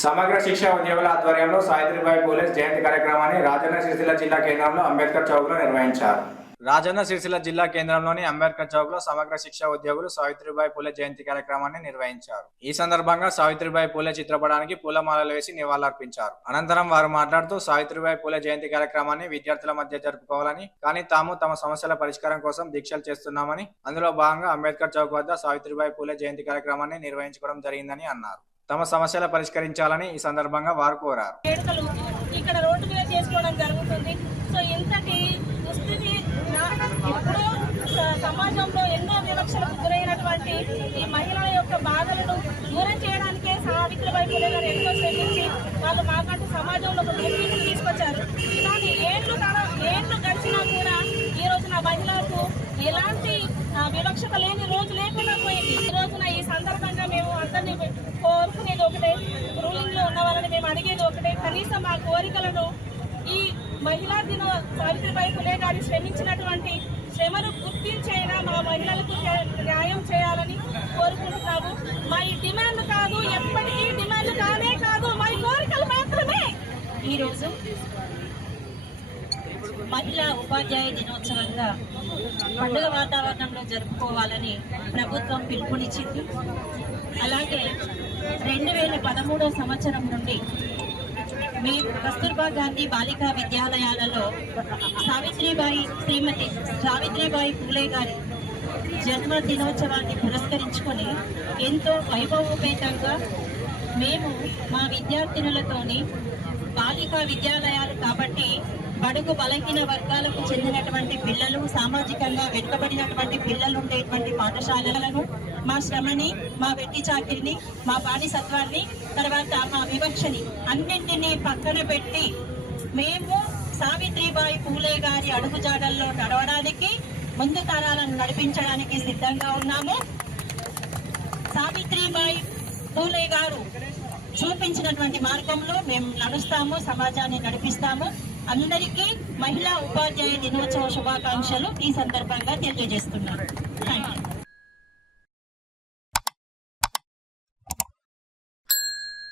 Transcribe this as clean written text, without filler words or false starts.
సమగ్ర శిక్ష ఉద్యోగుల ఆధ్వర్యంలో సావిత్రిబాయి పూలే జయంతి కార్యక్రమాన్ని రాజన్న సిరిసిల్ల జిల్లా కేంద్రంలో అంబేద్కర్ చౌక్లో నిర్వహించారు. రాజన్న సిరిసిల్ల జిల్లా కేంద్రంలోని అంబేద్కర్ చౌక్ లో సమగ్ర శిక్ష ఉద్యోగులు సావిత్రిబాయి పూలే జయంతి కార్యక్రమాన్ని నిర్వహించారు. ఈ సందర్భంగా సావిత్రిబాయి పూలే చిత్రపటానికి పూలమాలలు వేసి నివాళులర్పించారు. అనంతరం వారు మాట్లాడుతూ సావిత్రిబాయి పూలే జయంతి కార్యక్రమాన్ని విద్యార్థుల మధ్య జరుపుకోవాలని, కానీ తాము తమ సమస్యల పరిష్కారం కోసం దీక్షలు చేస్తున్నామని, అందులో భాగంగా అంబేద్కర్ చౌక్ వద్ద సావిత్రిబాయి పూలే జయంతి కార్యక్రమాన్ని నిర్వహించుకోవడం జరిగిందని అన్నారు. తమ సమస్యలు పరిష్కరించాలని ఈ సందర్భంగా వారు కోరారు. ఇక్కడ రోడ్డు మీద చేసుకోవడం జరుగుతుంది. సో ఇంతటి దుస్థితి ఇప్పుడు సమాజంలో ఎన్నో వివక్షలకు గురైనటువంటి ఈ మహిళల యొక్క బాధలను దూరం చేయడానికే సావిత్రిబాయి పూలే గారు ఎంతో శ్రమించి వాళ్ళు మాకంటూ సమాజంలో ఒక గుర్తింపు తీసుకొచ్చారు. కానీ ఏళ్ళు గడిచినా కూడా ఈ రోజున మహిళలకు ఎలాంటి వివక్షత లేని రోజు లేకుండా పోయింది. ఈ రోజున ఈ సందర్భంగా మేము అందరినీ కోరుకునేది ఒకటే, రూలింగ్ లో ఉన్న వాళ్ళని మేము అడిగేది ఒకటే, కనీసం మా కోరికలను ఈ మహిళా దిన సావిత్రిబాయి పూలే గారి శ్రమించినటువంటి శ్రమను గుర్తించైనా మా మహిళలకు న్యాయం చేయాలని కోరుకుంటున్నాము. మా ఈ డిమాండ్ కాదు, ఎప్పటికీ డిమాండ్ కానే కాదు, మా కోరికలు మాత్రమే. ఈరోజు మహిళా ఉపాధ్యాయ దినోత్సవంగా పండుగ వాతావరణంలో జరుపుకోవాలని ప్రభుత్వం పిలుపునిచ్చింది. అలాగే 2013 సంవత్సరం నుండి మీ కస్తూర్బా గాంధీ బాలికా విద్యాలయాలలో శ్రీమతి సావిత్రిబాయి పూలే గారి జన్మ దినోత్సవాన్ని పురస్కరించుకొని ఎంతో వైభవోపేతంగా మేము మా విద్యార్థినులతోని బాలికా విద్యాలయాలు కాబట్టి బడుగు బలహీన వర్గాలకు చెందినటువంటి పిల్లలు, సామాజికంగా వెనుకబడినటువంటి పిల్లలు ఉండేటువంటి పాఠశాలలను, మా శ్రమని, మా వెట్టి చాకిరిని, మా బానిసత్వాన్ని, తర్వాత మా వివక్షని అన్నింటినీ పక్కన పెట్టి మేము సావిత్రిబాయి పూలే గారి అడుగుజాడల్లో నడవడానికి, ముందు తరాలను నడిపించడానికి సిద్ధంగా ఉన్నాము. సావిత్రిబాయి పూలే గారు చూపించినటువంటి మార్గంలో మేము నడుస్తాము, సమాజాన్ని నడిపిస్తాము. అందరికీ మహిళా ఉపాధ్యాయ దినోత్సవ శుభాకాంక్షలు ఈ సందర్భంగా తెలియజేస్తున్నాను. Thank you.